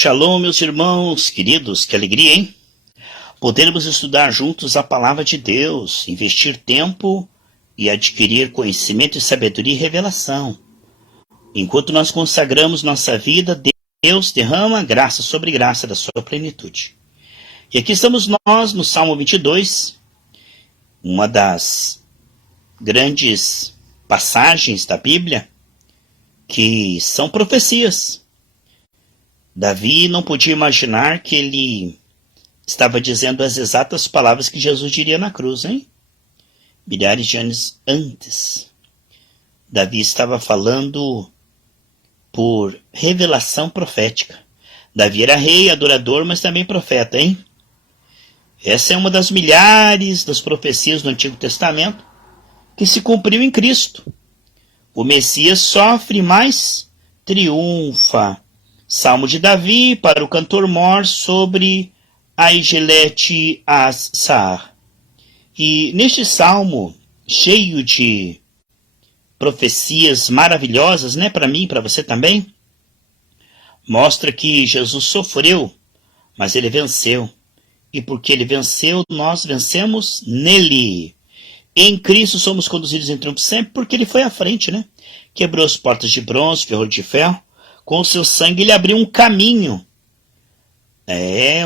Shalom, meus irmãos queridos, que alegria, hein? Podermos estudar juntos a palavra de Deus, investir tempo e adquirir conhecimento e sabedoria e revelação. Enquanto nós consagramos nossa vida, Deus derrama graça sobre graça da sua plenitude. E aqui estamos nós no Salmo 22, uma das grandes passagens da Bíblia que são profecias. Davi não podia imaginar que ele estava dizendo as exatas palavras que Jesus diria na cruz, hein? Milhares de anos antes. Davi estava falando por revelação profética. Davi era rei, adorador, mas também profeta, hein? Essa é uma das milhares das profecias do Antigo Testamento que se cumpriu em Cristo. O Messias sofre, mas triunfa. Salmo de Davi para o cantor mor sobre Aigelet As-Sar. E neste salmo, cheio de profecias maravilhosas, né, para mim e para você também, mostra que Jesus sofreu, mas ele venceu. E porque ele venceu, nós vencemos nele. Em Cristo somos conduzidos em triunfo sempre porque ele foi à frente, né? Quebrou as portas de bronze, ferro de ferro. Com o seu sangue ele abriu um caminho.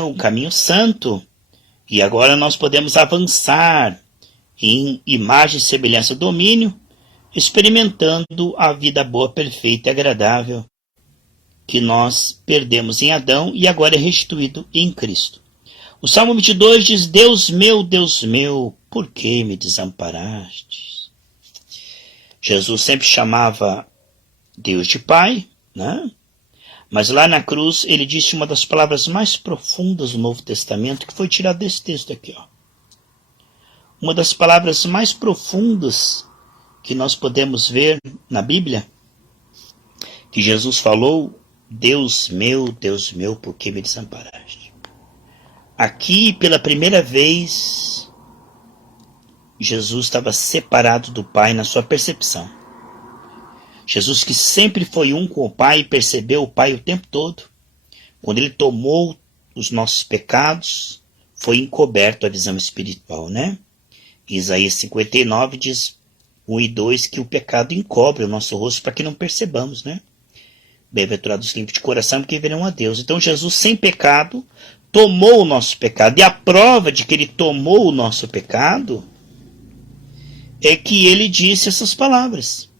Um caminho santo. E agora nós podemos avançar em imagem, semelhança, domínio, experimentando a vida boa, perfeita e agradável que nós perdemos em Adão e agora é restituído em Cristo. O Salmo 22 diz: Deus meu, por que me desamparaste? Jesus sempre chamava Deus de Pai, né? Mas lá na cruz ele disse uma das palavras mais profundas do Novo Testamento, que foi tirada desse texto aqui, ó. Uma das palavras mais profundas que nós podemos ver na Bíblia, que Jesus falou: Deus meu, por que me desamparaste? Aqui, pela primeira vez, Jesus estava separado do Pai na sua percepção. Jesus, que sempre foi um com o Pai, percebeu o Pai o tempo todo. Quando ele tomou os nossos pecados, foi encoberto a visão espiritual, né? Isaías 59 diz 1 e 2 que o pecado encobre o nosso rosto para que não percebamos, né? Bem-aventurados os limpos de coração, porque verão a Deus. Então Jesus, sem pecado, tomou o nosso pecado. E a prova de que ele tomou o nosso pecado é que ele disse essas palavras: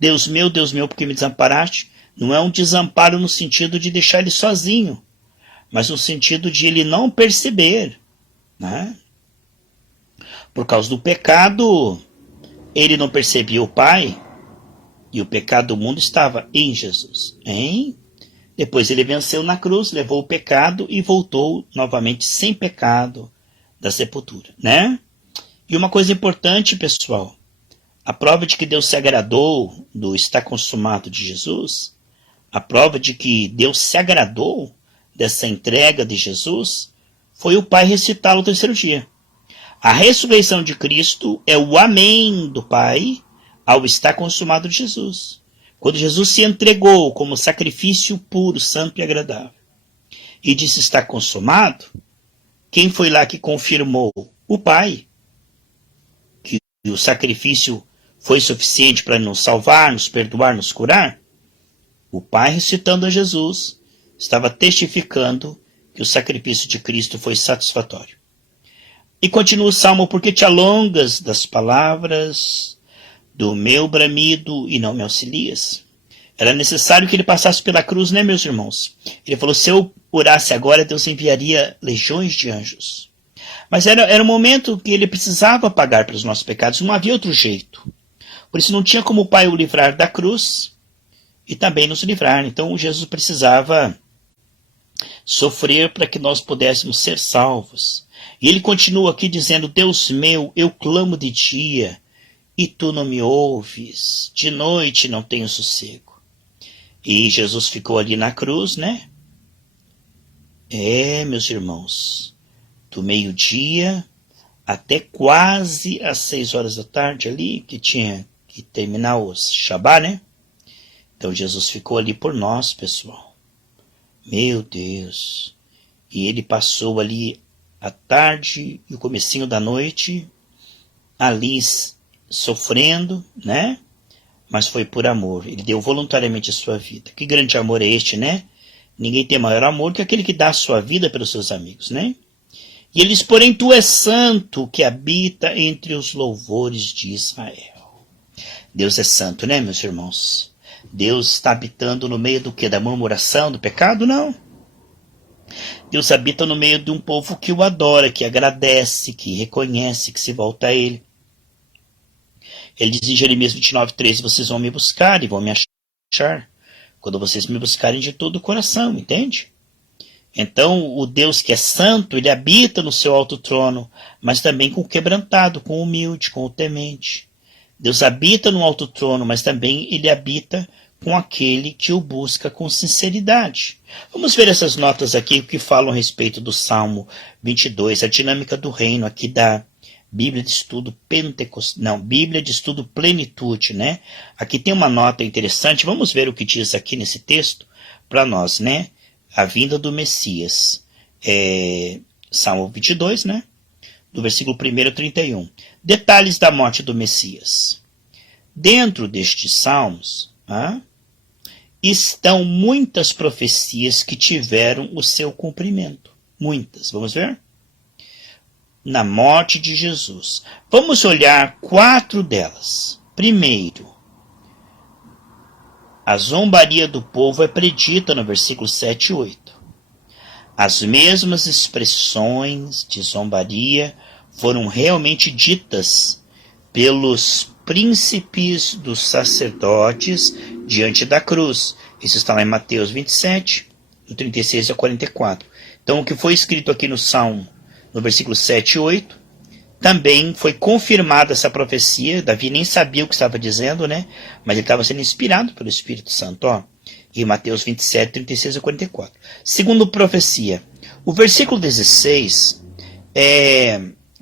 Deus meu, por que me desamparaste? Não é um desamparo no sentido de deixar ele sozinho, mas no sentido de ele não perceber, né? Por causa do pecado, ele não percebia o Pai, e o pecado do mundo estava em Jesus, hein? Depois ele venceu na cruz, levou o pecado e voltou novamente sem pecado da sepultura, né? E uma coisa importante, pessoal, a prova de que Deus se agradou do está consumado de Jesus, a prova de que Deus se agradou dessa entrega de Jesus, foi o Pai ressuscitá-lo no terceiro dia. A ressurreição de Cristo é o amém do Pai ao está consumado de Jesus. Quando Jesus se entregou como sacrifício puro, santo e agradável, e disse está consumado, quem foi lá que confirmou? O Pai. Que o sacrifício foi suficiente para nos salvar, nos perdoar, nos curar? O Pai, ressuscitando a Jesus, estava testificando que o sacrifício de Cristo foi satisfatório. E continua o Salmo: porque te alongas das palavras do meu bramido e não me auxilias? Era necessário que ele passasse pela cruz, né, meus irmãos? Ele falou: se eu orasse agora, Deus enviaria legiões de anjos. Mas era um momento que ele precisava pagar pelos nossos pecados, não havia outro jeito. Por isso não tinha como o Pai o livrar da cruz e também nos livrar. Então Jesus precisava sofrer para que nós pudéssemos ser salvos. E ele continua aqui dizendo: Deus meu, eu clamo de dia e tu não me ouves. De noite não tenho sossego. E Jesus ficou ali na cruz, né? Meus irmãos, do meio-dia até quase às 6 horas da tarde ali, que tinha que terminar o Shabá, né? Então Jesus ficou ali por nós, pessoal. Meu Deus. E ele passou ali a tarde e o comecinho da noite, ali sofrendo, né? Mas foi por amor. Ele deu voluntariamente a sua vida. Que grande amor é este, né? Ninguém tem maior amor que aquele que dá a sua vida pelos seus amigos, né? E ele diz, porém, tu és santo, que habita entre os louvores de Israel. Deus é santo, né, meus irmãos? Deus está habitando no meio do quê? Da murmuração, do pecado? Não. Deus habita no meio de um povo que o adora, que agradece, que reconhece, que se volta a ele. Ele diz em Jeremias 29:13, vocês vão me buscar e vão me achar, quando vocês me buscarem de todo o coração, entende? Então, o Deus que é santo, ele habita no seu alto trono, mas também com o quebrantado, com o humilde, com o temente. Deus habita no alto trono, mas também ele habita com aquele que o busca com sinceridade. Vamos ver essas notas aqui que falam a respeito do Salmo 22, a dinâmica do reino aqui da Bíblia de Estudo Bíblia de Estudo Plenitude, né? Aqui tem uma nota interessante, vamos ver o que diz aqui nesse texto para nós, né? A vinda do Messias. Salmo 22, né? Do versículo 1 ao 31. Detalhes da morte do Messias. Dentro destes salmos, estão muitas profecias que tiveram o seu cumprimento. Muitas. Vamos ver? Na morte de Jesus. Vamos olhar 4 delas. Primeiro, a zombaria do povo é predita no versículo 7 e 8. As mesmas expressões de zombaria foram realmente ditas pelos príncipes dos sacerdotes diante da cruz. Isso está lá em Mateus 27, do 36 ao 44. Então, o que foi escrito aqui no Salmo, no versículo 7 e 8, também foi confirmada essa profecia. Davi nem sabia o que estava dizendo, né? Mas ele estava sendo inspirado pelo Espírito Santo, em Mateus 27, 36 a 44. Segundo profecia, o versículo 16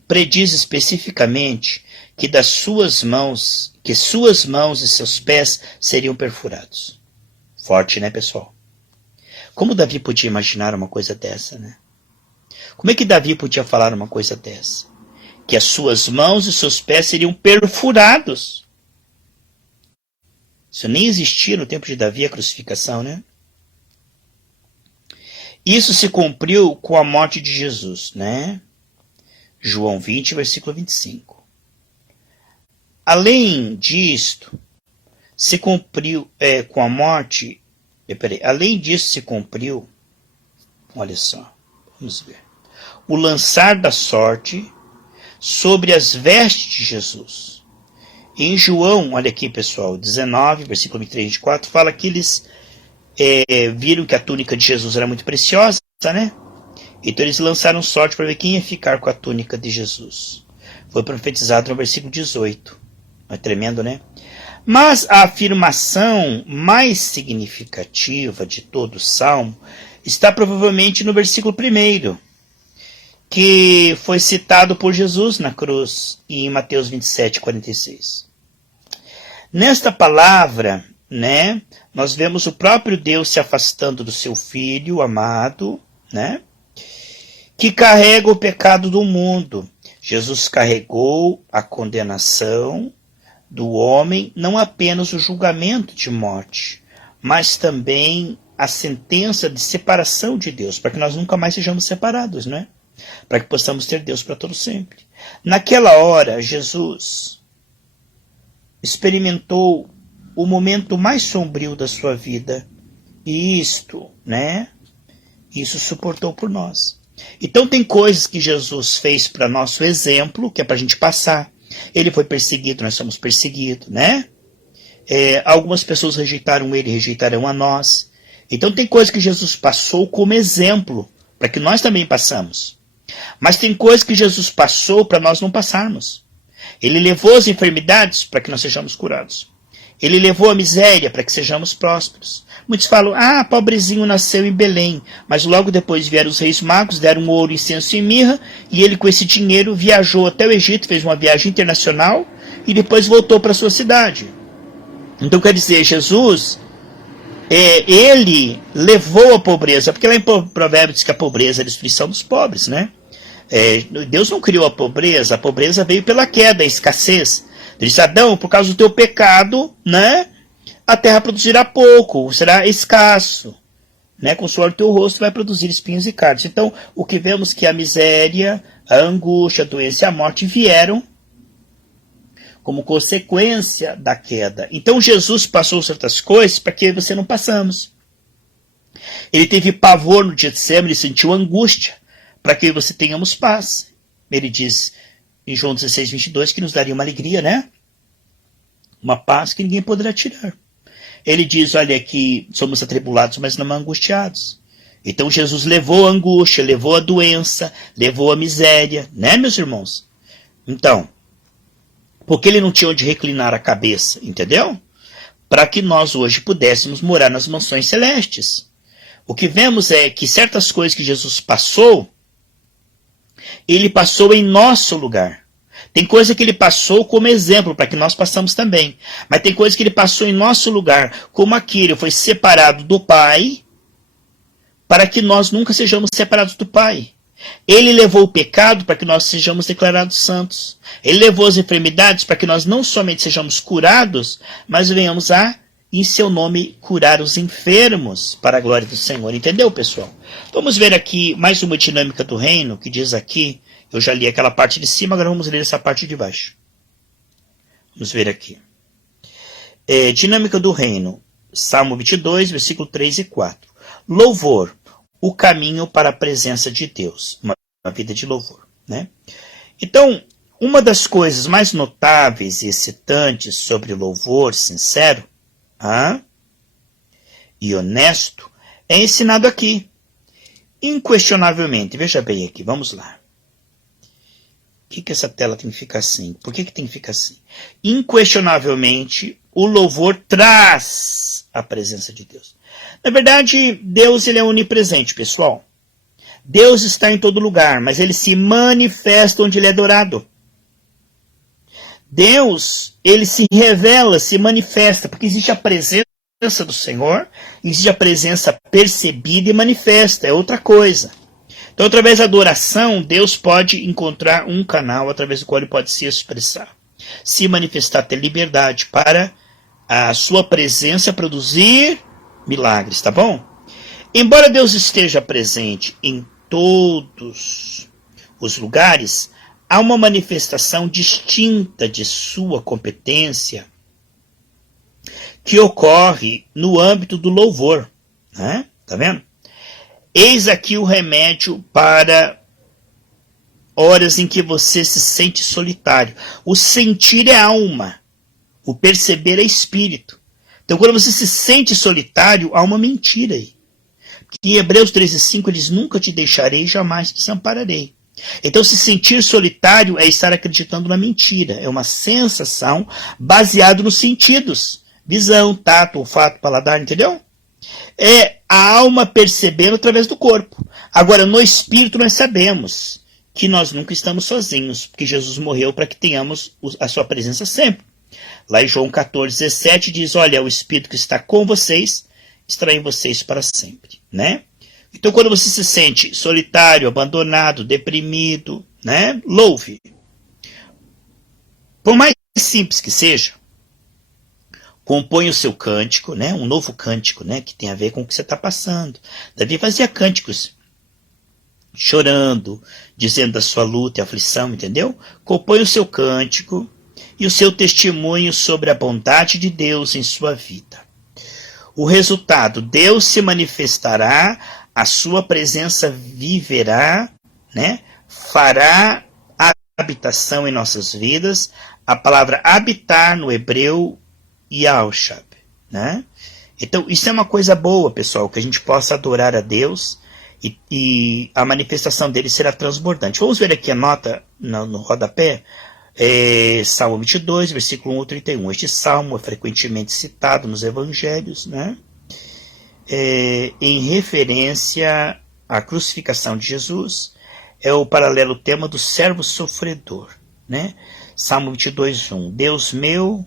prediz especificamente que suas mãos e seus pés seriam perfurados. Forte, né, pessoal? Como Davi podia imaginar uma coisa dessa, né? Como é que Davi podia falar uma coisa dessa? Que as suas mãos e seus pés seriam perfurados. Isso nem existia no tempo de Davi, a crucificação, né? Isso se cumpriu com a morte de Jesus, né? João 20, versículo 25. Além disto, se cumpriu com a morte... além disso se cumpriu, olha só, vamos ver, o lançar da sorte sobre as vestes de Jesus. Em João, olha aqui pessoal, 19, versículo 23 e 24, fala que eles viram que a túnica de Jesus era muito preciosa, né? Então eles lançaram sorte para ver quem ia ficar com a túnica de Jesus. Foi profetizado no versículo 18. É tremendo, né? Mas a afirmação mais significativa de todo o Salmo está provavelmente no versículo 1, que foi citado por Jesus na cruz, em Mateus 27, 46. Nesta palavra, né, nós vemos o próprio Deus se afastando do seu Filho amado, né, que carrega o pecado do mundo. Jesus carregou a condenação do homem, não apenas o julgamento de morte, mas também a sentença de separação de Deus, para que nós nunca mais sejamos separados, né? Para que possamos ter Deus para todo sempre. Naquela hora, Jesus experimentou o momento mais sombrio da sua vida, e isto suportou por nós. Então tem coisas que Jesus fez para nosso exemplo, que é para a gente passar. Ele foi perseguido, nós somos perseguidos, né? Algumas pessoas rejeitaram ele, rejeitarão a nós. Então tem coisas que Jesus passou como exemplo, para que nós também passamos. Mas tem coisas que Jesus passou para nós não passarmos. Ele levou as enfermidades para que nós sejamos curados. Ele levou a miséria para que sejamos prósperos. Muitos falam, pobrezinho nasceu em Belém, mas logo depois vieram os reis magos, deram ouro, incenso e mirra, e ele com esse dinheiro viajou até o Egito, fez uma viagem internacional, e depois voltou para sua cidade. Então quer dizer, Jesus ele levou a pobreza, porque lá em Provérbios diz que a pobreza é a destruição dos pobres, né? Deus não criou a pobreza veio pela queda, a escassez. Ele disse, Adão, por causa do teu pecado, né? A terra produzirá pouco, será escasso. Né? Com o suor do teu rosto vai produzir espinhos e cardos. Então, o que vemos que a miséria, a angústia, a doença e a morte vieram como consequência da queda. Então, Jesus passou certas coisas para que você não passamos. Ele teve pavor no Getsemane, ele sentiu angústia para que você tenhamos paz. Ele diz em João 16, 22 que nos daria uma alegria, né? Uma paz que ninguém poderá tirar. Ele diz, olha, que somos atribulados, mas não angustiados. Então Jesus levou a angústia, levou a doença, levou a miséria, né, meus irmãos? Então, porque ele não tinha onde reclinar a cabeça, entendeu? Para que nós hoje pudéssemos morar nas mansões celestes. O que vemos é que certas coisas que Jesus passou, ele passou em nosso lugar. Tem coisa que ele passou como exemplo, para que nós passamos também. Mas tem coisa que ele passou em nosso lugar, como aqui, ele foi separado do Pai, para que nós nunca sejamos separados do Pai. Ele levou o pecado para que nós sejamos declarados santos. Ele levou as enfermidades para que nós não somente sejamos curados, mas venhamos a, em seu nome, curar os enfermos, para a glória do Senhor. Entendeu, pessoal? Vamos ver aqui mais uma dinâmica do reino, que diz aqui, eu já li aquela parte de cima, agora vamos ler essa parte de baixo. Vamos ver aqui. Dinâmica do reino, Salmo 22, versículo 3 e 4. Louvor, o caminho para a presença de Deus. Uma vida de louvor, né? Então, uma das coisas mais notáveis e excitantes sobre louvor sincero e honesto é ensinado aqui. Inquestionavelmente, veja bem aqui, vamos lá. Por que essa tela tem que ficar assim? Por que tem que ficar assim? Inquestionavelmente, o louvor traz a presença de Deus. Na verdade, Deus ele é onipresente, pessoal. Deus está em todo lugar, mas ele se manifesta onde ele é adorado. Deus, ele se revela, se manifesta, porque existe a presença do Senhor, existe a presença percebida e manifesta, é outra coisa. Então, através da adoração, Deus pode encontrar um canal através do qual ele pode se expressar, se manifestar, ter liberdade para a sua presença produzir milagres, tá bom? Embora Deus esteja presente em todos os lugares, há uma manifestação distinta de sua competência que ocorre no âmbito do louvor, né? Tá vendo? Eis aqui o remédio para horas em que você se sente solitário. O sentir é alma, o perceber é espírito. Então, quando você se sente solitário, há uma mentira aí. Em Hebreus 13:5 diz, nunca te deixarei, jamais te desampararei. Então, se sentir solitário é estar acreditando na mentira. É uma sensação baseada nos sentidos. Visão, tato, olfato, paladar, entendeu? É a alma percebendo através do corpo. Agora, no espírito, nós sabemos que nós nunca estamos sozinhos, porque Jesus morreu para que tenhamos a sua presença sempre. Lá em João 14:17 diz, olha, o Espírito que está com vocês, estará em vocês para sempre, né? Então, quando você se sente solitário, abandonado, deprimido, né? Louve. Por mais simples que seja, compõe o seu cântico, né? Um novo cântico, né? Que tem a ver com o que você está passando. Davi fazia cânticos chorando, dizendo da sua luta e aflição, entendeu? Compõe o seu cântico e o seu testemunho sobre a bondade de Deus em sua vida. O resultado, Deus se manifestará, a sua presença viverá, né? Fará habitação em nossas vidas. A palavra habitar no hebreu, Yahshab, né? Então, isso é uma coisa boa, pessoal, que a gente possa adorar a Deus e a manifestação dele será transbordante. Vamos ver aqui a nota no rodapé. Salmo 22, versículo 1 ao 31. Este salmo é frequentemente citado nos evangelhos, né? Em referência à crucificação de Jesus, é o paralelo tema do servo sofredor, né? Salmo 22, 1. Deus meu,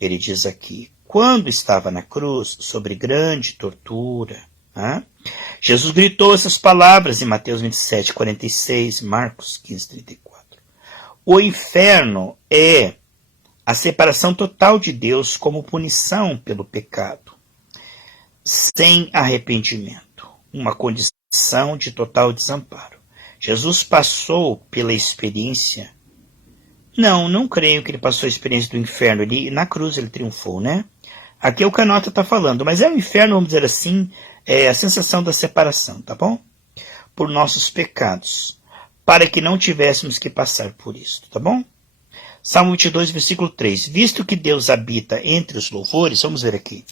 ele diz aqui, quando estava na cruz, sobre grande tortura, Jesus gritou essas palavras em Mateus 27, 46, Marcos 15, 34. O inferno é a separação total de Deus como punição pelo pecado, sem arrependimento, uma condição de total desamparo. Jesus passou pela experiência. Não creio que ele passou a experiência do inferno. Na cruz ele triunfou, né? Aqui é o que a nota está falando, mas é o inferno, vamos dizer assim, é a sensação da separação, tá bom? Por nossos pecados, para que não tivéssemos que passar por isso, tá bom? Salmo 22, versículo 3. Visto que Deus habita entre os louvores, vamos ver aqui.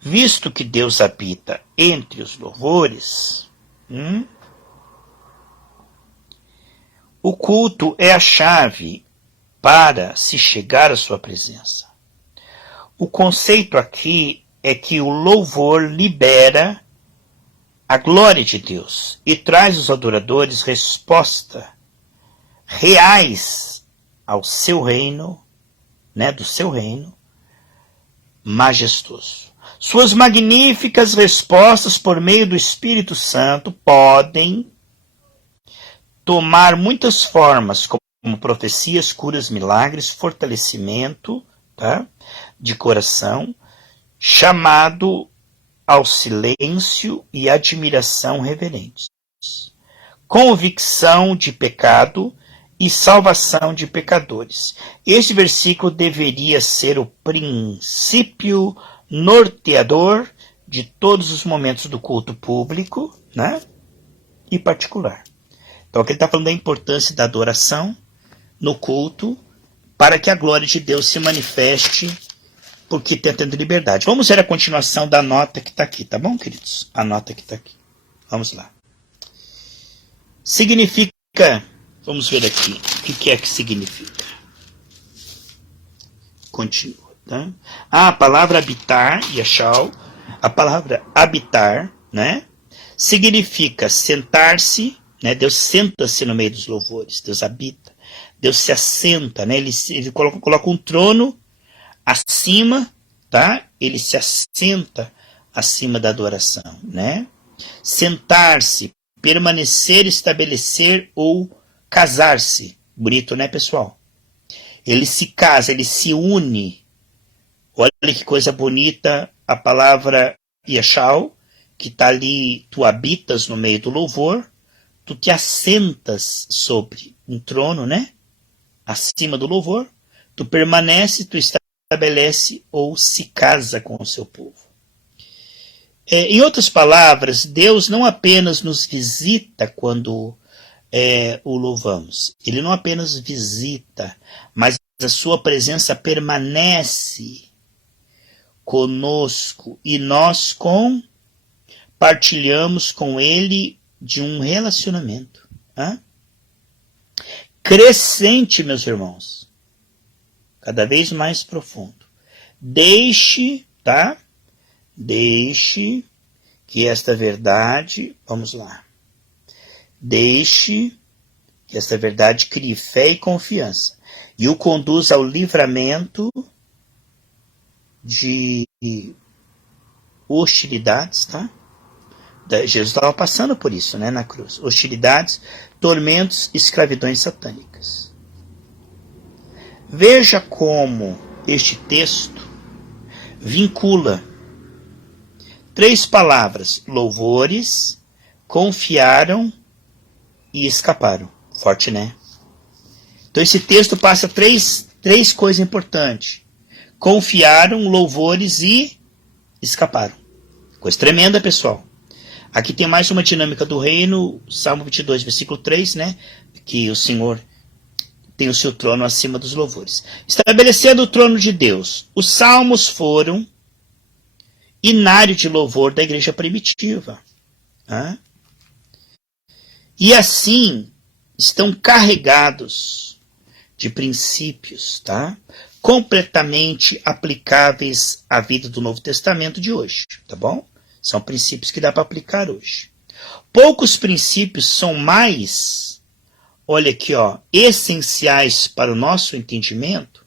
Visto que Deus habita entre os louvores, o culto é a chave para se chegar à sua presença. O conceito aqui é que o louvor libera a glória de Deus e traz aos adoradores resposta reais ao seu reino, do seu reino majestoso. Suas magníficas respostas por meio do Espírito Santo podem tomar muitas formas, como profecias, curas, milagres, fortalecimento, de coração, chamado ao silêncio e admiração reverentes, convicção de pecado e salvação de pecadores. Este versículo deveria ser o princípio norteador de todos os momentos do culto público, e particular. Então aqui ele está falando da importância da adoração no culto para que a glória de Deus se manifeste, porque está tendo liberdade. Vamos ver a continuação da nota que está aqui, tá bom, queridos? A nota que está aqui. Vamos lá. Significa, vamos ver aqui, o que é que significa. Continua, tá? A palavra habitar, yashal, a palavra habitar, significa sentar-se, Deus senta-se no meio dos louvores, Deus habita, Deus se assenta, ele coloca um trono acima, ele se assenta acima da adoração, Sentar-se, permanecer, estabelecer ou casar-se. Bonito, né, pessoal? Ele se casa, ele se une. Olha que coisa bonita a palavra yashal, que está ali, tu habitas no meio do louvor, tu te assentas sobre um trono, acima do louvor, tu permanece, tu estabelece ou se casa com o seu povo. Em outras palavras, Deus não apenas nos visita quando o louvamos. Ele não apenas visita, mas a sua presença permanece conosco e nós compartilhamos com ele de um relacionamento crescente, meus irmãos, cada vez mais profundo. Deixe que esta verdade, vamos lá, deixe que esta verdade crie fé e confiança e o conduza ao livramento de hostilidades, Jesus estava passando por isso, na cruz. Hostilidades, tormentos, escravidões satânicas. Veja como este texto vincula 3 palavras: louvores, confiaram e escaparam. Forte, né? Então esse texto passa três coisas importantes: confiaram, louvores e escaparam. Coisa tremenda, pessoal. Aqui tem mais uma dinâmica do reino, Salmo 22, versículo 3, que o Senhor tem o seu trono acima dos louvores. Estabelecendo o trono de Deus, os salmos foram inário de louvor da igreja primitiva. E assim estão carregados de princípios, completamente aplicáveis à vida do Novo Testamento de hoje, tá bom? São princípios que dá para aplicar hoje. Poucos princípios são mais, olha aqui, essenciais para o nosso entendimento,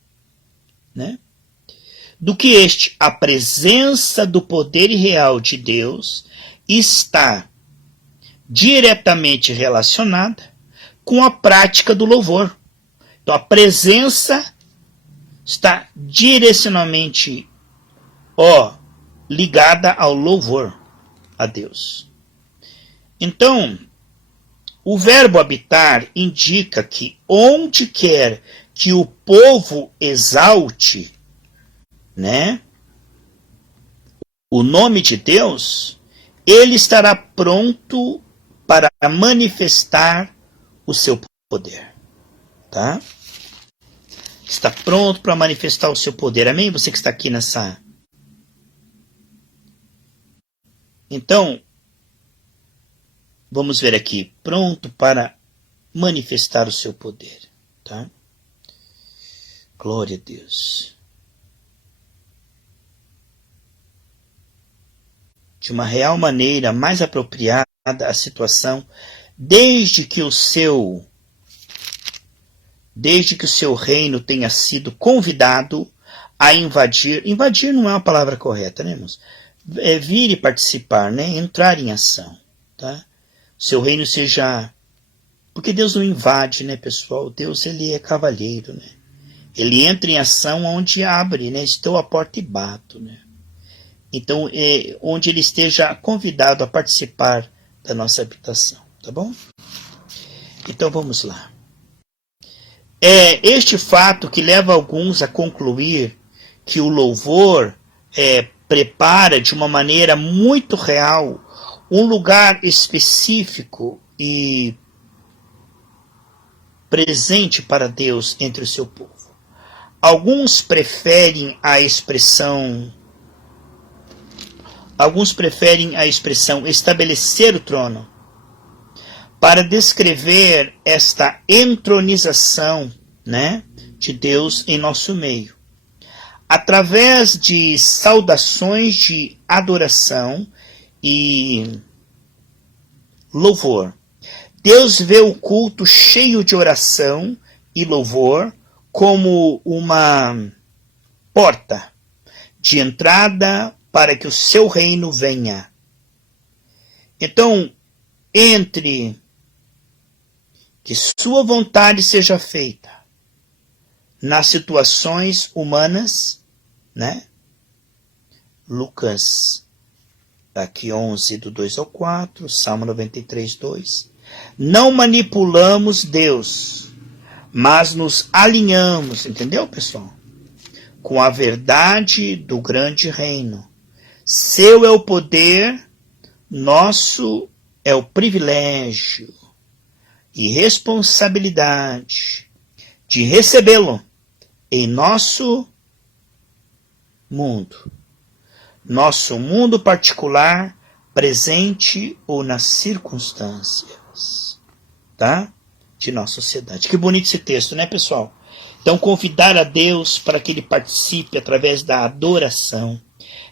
do que este. A presença do poder real de Deus está diretamente relacionada com a prática do louvor. Então a presença está direcionalmente ligada ao louvor a Deus. Então, o verbo habitar indica que onde quer que o povo exalte, né, o nome de Deus, ele estará pronto para manifestar o seu poder, tá? Está pronto para manifestar o seu poder. Amém? Você que está aqui nessa... Então, vamos ver aqui. Pronto para manifestar o seu poder, tá? Glória a Deus. De uma real maneira mais apropriada à situação, desde que o seu reino tenha sido convidado a invadir. Invadir não é uma palavra correta, né, irmãos? É vir e participar, né? Entrar em ação, tá? O seu reino seja... Porque Deus não invade, né, pessoal? Deus, ele é cavalheiro, né? Ele entra em ação onde abre, né? Estou à porta e bato, né? Então, onde ele esteja convidado a participar da nossa habitação, tá bom? Então, vamos lá. É este fato que leva alguns a concluir que o louvor prepara de uma maneira muito real um lugar específico e presente para Deus entre o seu povo. Alguns preferem a expressão estabelecer o trono para descrever esta entronização, né, de Deus em nosso meio. Através de saudações de adoração e louvor. Deus vê o culto cheio de oração e louvor como uma porta de entrada para que o seu reino venha. Então, entre que sua vontade seja feita nas situações humanas, né? Lucas, aqui 11, do 2 ao 4, Salmo 93, 2. Não manipulamos Deus, mas nos alinhamos, entendeu, pessoal? Com a verdade do grande reino. Seu é o poder, nosso é o privilégio e responsabilidade de recebê-lo em nosso mundo particular, presente ou nas circunstâncias, tá? De nossa sociedade. Que bonito esse texto, né, pessoal? Então, convidar a Deus para que ele participe através da adoração.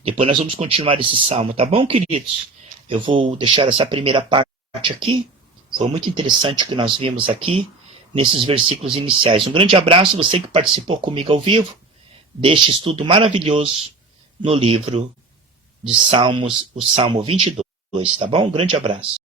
Depois nós vamos continuar esse salmo, tá bom, queridos? Eu vou deixar essa primeira parte aqui. Foi muito interessante o que nós vimos aqui nesses versículos iniciais. Um grande abraço, você que participou comigo ao vivo deste estudo maravilhoso no livro de Salmos, o Salmo 22, tá bom? Um grande abraço.